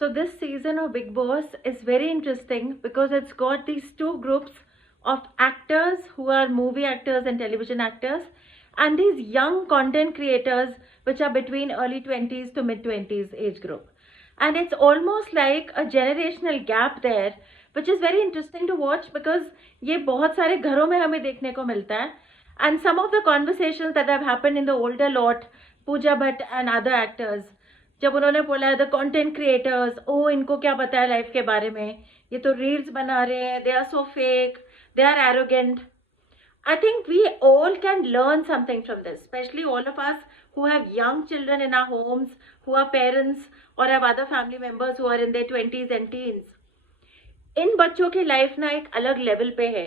So this season of Big Boss is very interesting because it's got these two groups of actors who are movie actors and television actors, and these young content creators which are between early 20s to mid 20s age group. And it's almost like a generational gap there, which is very interesting to watch because ये बहुत सारे घरों में हमें देखने को मिलता है. And some of the conversations that have happened in the older lot, Pooja Bhatt and other actors, जब उन्होंने बोला द कंटेंट क्रिएटर्स, ओ इनको क्या पता है लाइफ के बारे में, ये तो रील्स बना रहे हैं, they are so fake, they are arrogant. I think we all can learn something from this, especially all of us who have young children in our homes, who are parents or have other family members who are in their 20s and teens. इन बच्चों की life ना एक अलग level पे है.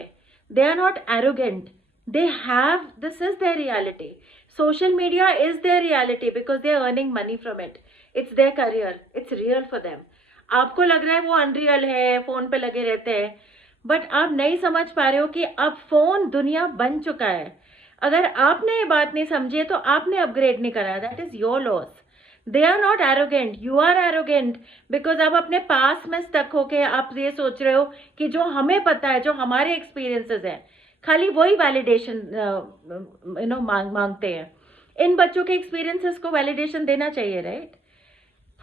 They are not arrogant, they have, this is their reality. Social media is their reality because they are earning money from it. It's their career, it's real for them. आपको लग रहा है वो अनरियल है, फोन पे लगे रहते हैं, बट आप नहीं समझ पा रहे हो कि अब फोन दुनिया बन चुका है. अगर आपने ये बात नहीं समझी तो आपने अपग्रेड नहीं करा. That is your loss. They are not arrogant, you are arrogant because आप अपने पास में स्टक होके आप ये सोच रहे हो कि जो हमें पता है, जो हमारे एक्सपीरियंसेस हैं, खाली वही वैलिडेशन मांगते हैं. इन बच्चों के एक्सपीरियंसेस को वैलिडेशन देना चाहिए, right?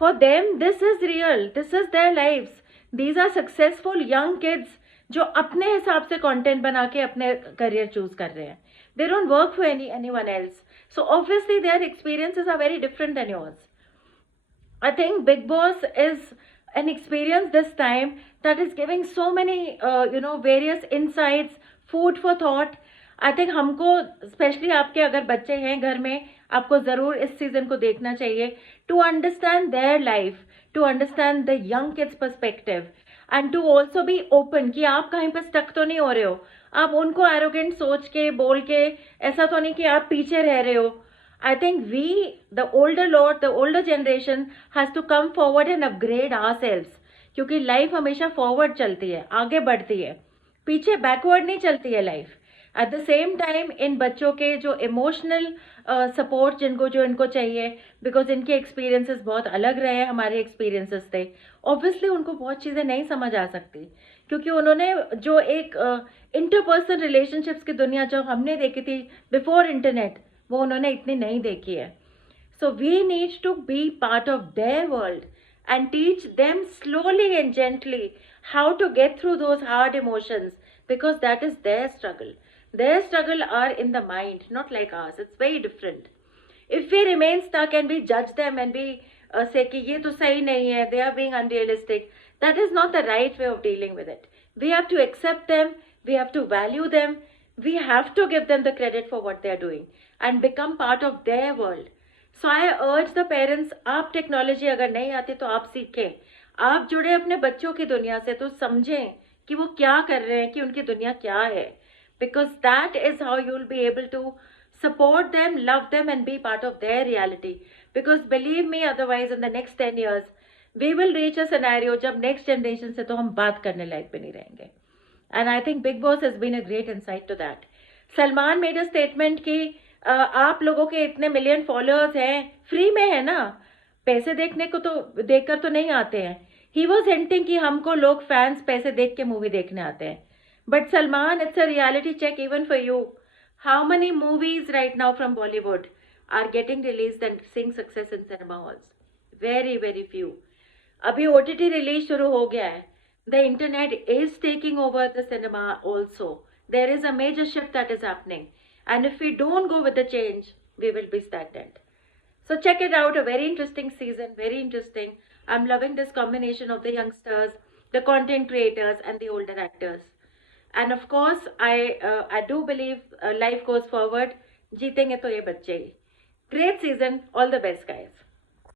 For them, this is real. This is their lives. These are successful young kids जो अपने हिसाब से कंटेंट बना के अपने करियर चूज कर रहे हैं. They don't work for anyone else. So obviously their experiences are very different than yours. I think Big Boss is an experience this time that is giving so many various insights, food for thought. I think हमको, स्पेशली आपके अगर बच्चे हैं घर में, आपको ज़रूर इस सीज़न को देखना चाहिए to understand their life, to understand the young kids perspective and to also be open कि आप कहीं पर स्टक तो नहीं हो रहे हो. आप उनको एरोगेंट सोच के बोल के ऐसा तो नहीं कि आप पीछे रह रहे हो. I think we, the older lot, the older generation has to come forward and upgrade ourselves, क्योंकि लाइफ हमेशा फॉरवर्ड चलती है, आगे बढ़ती है, पीछे बैकवर्ड नहीं चलती है life. At the same time in बच्चों के जो इमोशनल सपोर्ट जो इनको चाहिए, बिकॉज इनके एक्सपीरियंसेस बहुत अलग रहे हैं, हमारे एक्सपीरियंसेस थे, ऑब्वियसली उनको बहुत चीज़ें नहीं समझ आ सकती, क्योंकि उन्होंने जो एक इंटरपर्सनल रिलेशनशिप्स की दुनिया जो हमने देखी थी बिफोर इंटरनेट, वो उन्होंने इतनी नहीं देखी है. So we need to be part of their world and teach them slowly and gently how to get through those hard emotions, because that is their struggle. Their struggle are in the mind, not like ours. It's very different. If we remain stuck and we judge them and we say कि ये तो सही नहीं है, they are being unrealistic, that is not the right way of dealing with it. We have to accept them, we have to value them, we have to give them the credit for what they are doing and become part of their world. सो आई अर्ज the parents, आप टेक्नोलॉजी अगर नहीं आती तो आप सीखें, आप जुड़े अपने बच्चों की दुनिया से, तो समझें कि वो क्या कर रहे हैं, कि उनकी दुनिया क्या है, because that is how you will be able to support them, love them and be part of their reality. Because believe me, otherwise in the next 10 years we will reach a scenario जब next generation से तो हम बात करने लायक भी नहीं रहेंगे. And I think Bigg Boss has been a great insight to that. Salman made a statement कि आप लोगों के इतने मिलियन फॉलोअर्स हैं, फ्री में है ना, पैसे देखने को तो देखकर तो नहीं आते हैं. ही वॉज हिंटिंग कि हमको लोग फैंस पैसे देख के मूवी देखने आते हैं. But Salman, it's a reality check even for you. How many movies right now from Bollywood are getting release and seeing success in cinema halls? Very very few. अभी OTT रिलीज शुरू हो गया है. The internet is taking over the cinema also. There is a major shift that is happening. And if we don't go with the change, we will be stagnant. So check it out, a very interesting season, very interesting. I'm loving this combination of the youngsters, the content creators and the older actors. And of course, I do believe life goes forward. जीतेंगे तो ये बच्चे ही. Great season, all the best guys.